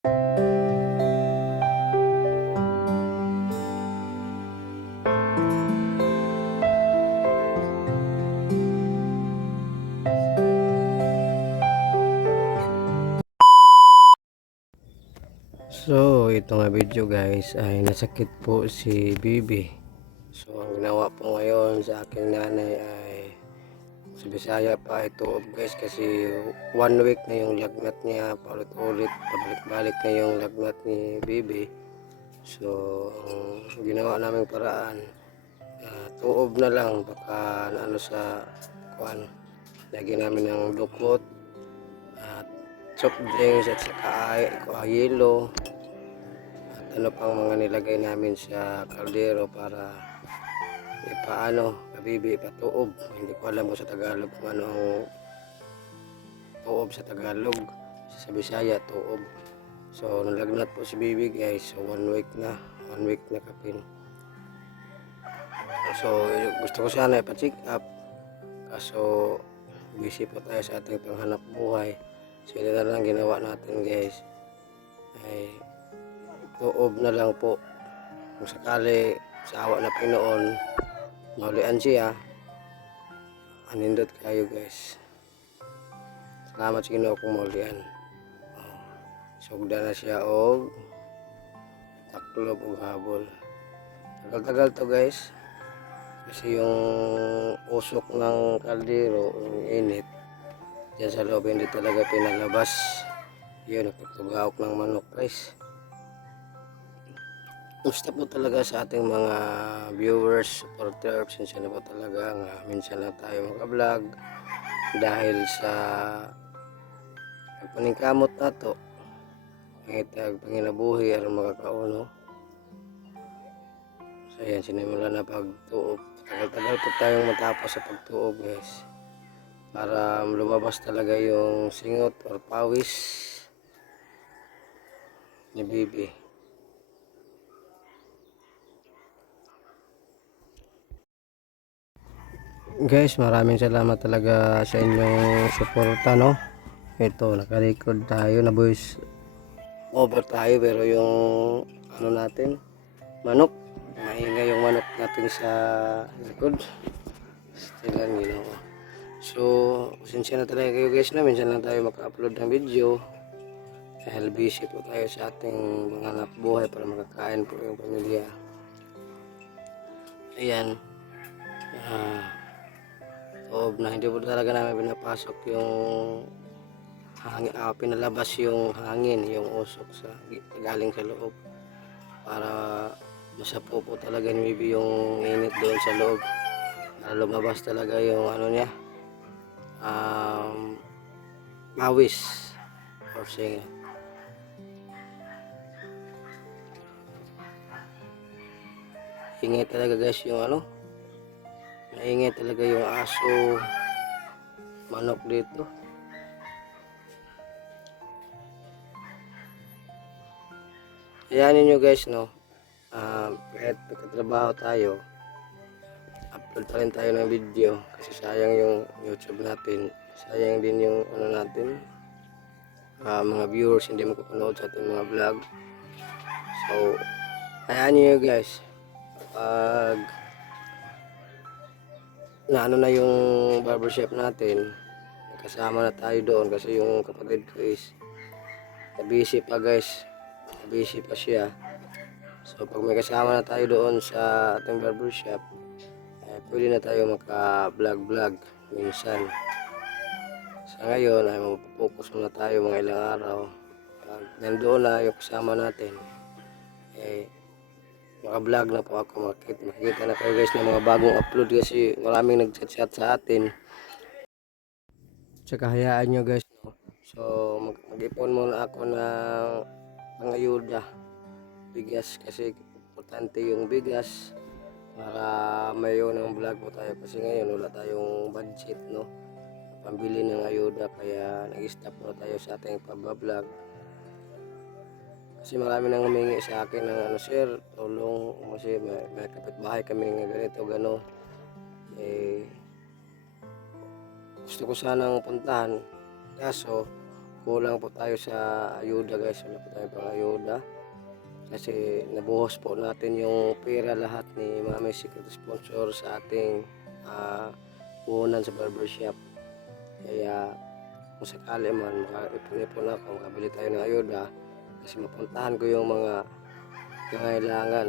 So, ito nga video guys ay nasakit po si Bibi. So, ang ginawa po ngayon sa aking nanay ay sa Bisaya pa ito guys kasi 1 week na yung lagnat niya, paulit-ulit, pabalik-balik na yung lagnat ni Bibi. So, ang ginawa naming paraan, tuob na lang baka ano sa kuan. Lagyan namin ng dukot at soft drinks at saka yelo. Ano pang mga nilagay namin sa kaldero para ipaano, kabibi, ipatuob. Hindi ko alam kung sa Tagalog kung ano ang tuob sa Tagalog. Sa Bisaya, tuob. So, nalagnat po si Bibi guys. So, 1 week na. 1 week na kapin. So, gusto ko sana ipa-check up. Kaso, busy po tayo sa ating panghanap buhay. So, ito na lang ginawa natin guys. Ay, tuob na lang po. Kung sakali sa awa na Pinoon maulian siya, anindot kayo guys. Salamat sa Ginoo kung maulian. Sugda na siya og taklob og habol. Tagal-tagal to guys. Kasi yung usok ng kaldero, yung init, dyan sa loob hindi talaga pinalabas. Yun, nagpagtugaok ng manok guys. Gusto po talaga sa ating mga viewers, supporters, minsan na po talaga nga minsan lang tayo makablog dahil sa pagpaningkamot na to ngitag panginabuhi aron makakauno. So yan, sinimula na pagtuob. Tagal-tagal po tayong matapos sa pagtuob guys para lumabas talaga yung singot or pawis ni Bibi. Guys, maraming salamat talaga sa inyong suporta, no? Ito, nakarecord tayo na voice over tayo pero yung ano natin, manok, maingay yung manok natin sa record. Still lang, you know. So, pasensya na talaga kayo guys na minsan lang tayo maka-upload ng video dahil busy po tayo sa ating mga anak buhay para makakain po yung pamilya. Ayan. Tuob na hindi po talaga namin pinapasok yung hangin, pinalabas yung hangin, yung usok sa galing sa loob para masapo po talaga ni Bibi yung init doon sa loob para lumabas talaga yung ano niya, mawis or singa. Ingay talaga guys yung ano, maingay talaga yung aso, manok dito. Ayan ninyo guys, no, kahit nagkatrabaho tayo, upload pa rin tayo ng video kasi sayang yung YouTube natin, sayang din yung ano natin, mga viewers hindi makapanood sa ating mga vlog. So ayan nyo guys, pag naano na yung barbershop natin, kasama na tayo doon kasi yung kapatid ko is busy pa guys, busy pa siya. So pag may kasama na tayo doon sa ating barbershop, pwede na tayo maka-vlog minsan. Sa ngayon ay mapopokus muna tayo mga ilang araw. Nandoon na yung kasama natin, maka-vlog na po ako, makikita na kayo guys ng mga bagong upload kasi maraming nag-chat sa atin. Tsaka hayaan nyo guys, no? So mag-ipon muna ako ng pangayuda, bigas kasi importante yung bigas para mayo ng vlog po tayo kasi ngayon wala tayong budget, no, pambili ng ayuda kaya nag-stop na tayo sa ating pag-vlog. Kasi marami nang humingi sa akin ng ano, sir, tulong kasi may kapitbahay kami ng ganito, gano'n. Gusto ko sanang puntahan kaso kulang po tayo sa ayuda guys, wala po tayo pang ayuda. Kasi nabuhos po natin yung pera lahat ni Mami Secret Sponsor sa ating puhunan sa barbershop. Kaya kung sakali man makaipon-ipon ako, makabili tayo ng ayuda, kasi mapuntahan ko yung mga nangailangan.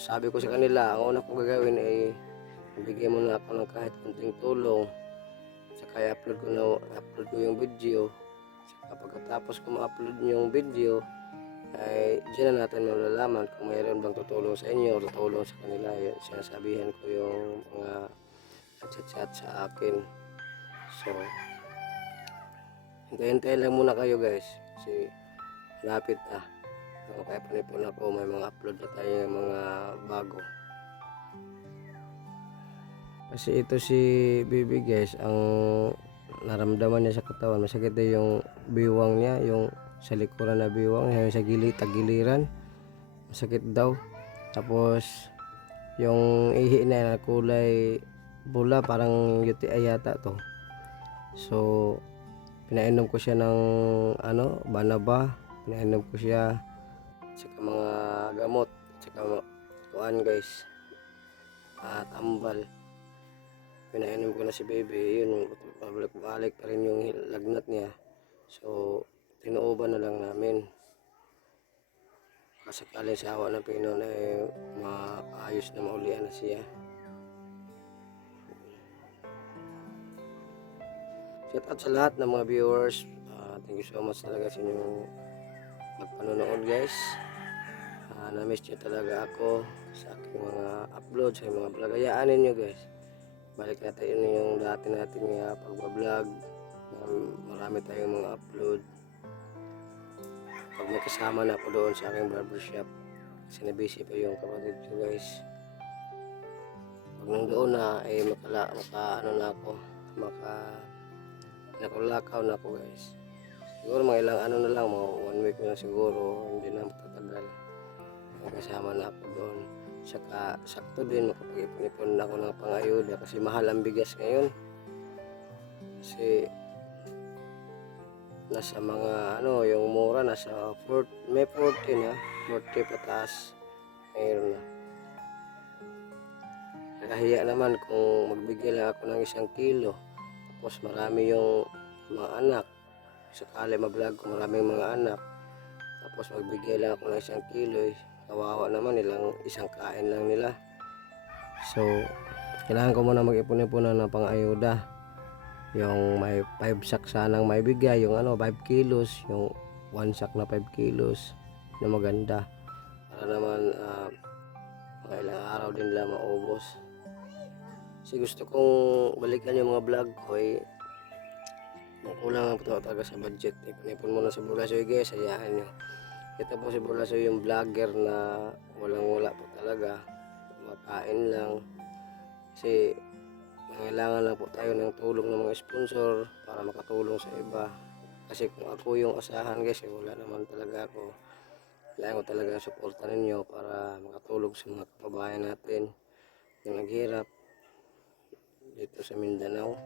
Sabi ko sa kanila, ang una kong gagawin ay bigyan mo na ako ng kahit kunting tulong, saka i-upload ko yung video. Saka pagkatapos ko ma-upload yung video, ay dyan na natin malalaman kung mayroon bang tutulong sa inyo o tutulong sa kanila. Yan, sinasabihan ko yung mga chat sa akin. So hintayin lang muna kayo guys, kasi lapit na. Kaya panipon ako, may mga upload na tayo ng mga bago. Kasi ito si Bibi guys, ang naramdaman niya sa katawan, masakit na yung biwang niya, yung sa likuran na biwang, yung sa tagiliran, masakit daw. Tapos yung ihi na kulay bula, parang UTI yata to. So pinainom ko siya ng Banaba, pinainom ko siya saka mga gamot, saka kuan guys, tambal. Pinainom ko na si Baby, yun, pabalik pa rin yung lagnat niya. So tinuuban na lang namin, kasakali sa awa ng Pinoon ay maayos na maulian na siya. Shout out sa lahat ng mga viewers, thank you so much talaga sa inyong magpanonood guys. Na-miss nyo talaga ako sa aking mga upload, sa mga vlog. Hayaan ninyo guys, balik natin yung dati natin pagbablog. Marami tayong mga upload. Pag may kasama na ako doon sa aking barbershop, kasi na-busy pa yung kapatid ko guys. Pag nandoon na nakulakaw na ako guys. Siguro mga ilang na lang, mga 1 week na siguro, hindi na matatagal. Kasama na ako doon. Saka sakto din, makapag-ipon ako ng pangayuda kasi mahal ang bigas ngayon. Kasi nasa mga yung mura nasa may 40 na, 40 pataas mayroon na. Nakahiya naman kung magbigay lang ako ng 1 kilo, tapos marami yung mga anak, sakali ma-vlog ko maraming mga anak, tapos magbigay lang ako ng 1 kilo, kawawa naman, isang kain lang nila. So kailangan ko muna mag-ipon-ipon ng pang-ayuda. Yung may 5 sack sanang may bigay, yung 5 kilos, yung 1 sack na 5 kilos na maganda, para naman mga ilang araw din nila maubos. Kasi gusto kong balikan yung mga vlog ko, kulang po talaga sa budget. Ipon muna sa Bulasoy guys, hayaan nyo. Ito po si Bulasoy, yung vlogger na walang-wala po talaga, makain lang. Kasi kailangan lang po tayo ng tulong ng mga sponsor para makatulong sa iba. Kasi kung ako yung asahan guys, wala naman talaga ako. Kailangan ko talaga suporta ninyo para makatulong sa mga kababayan natin yung naghirap dito sa Mindanao.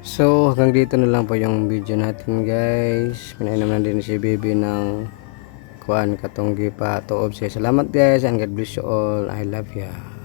So hanggang dito na lang po yung video natin guys. Pinainom na din si Bibi ng kuan katong gipa tuob siya. Salamat guys and God bless you all. I love ya.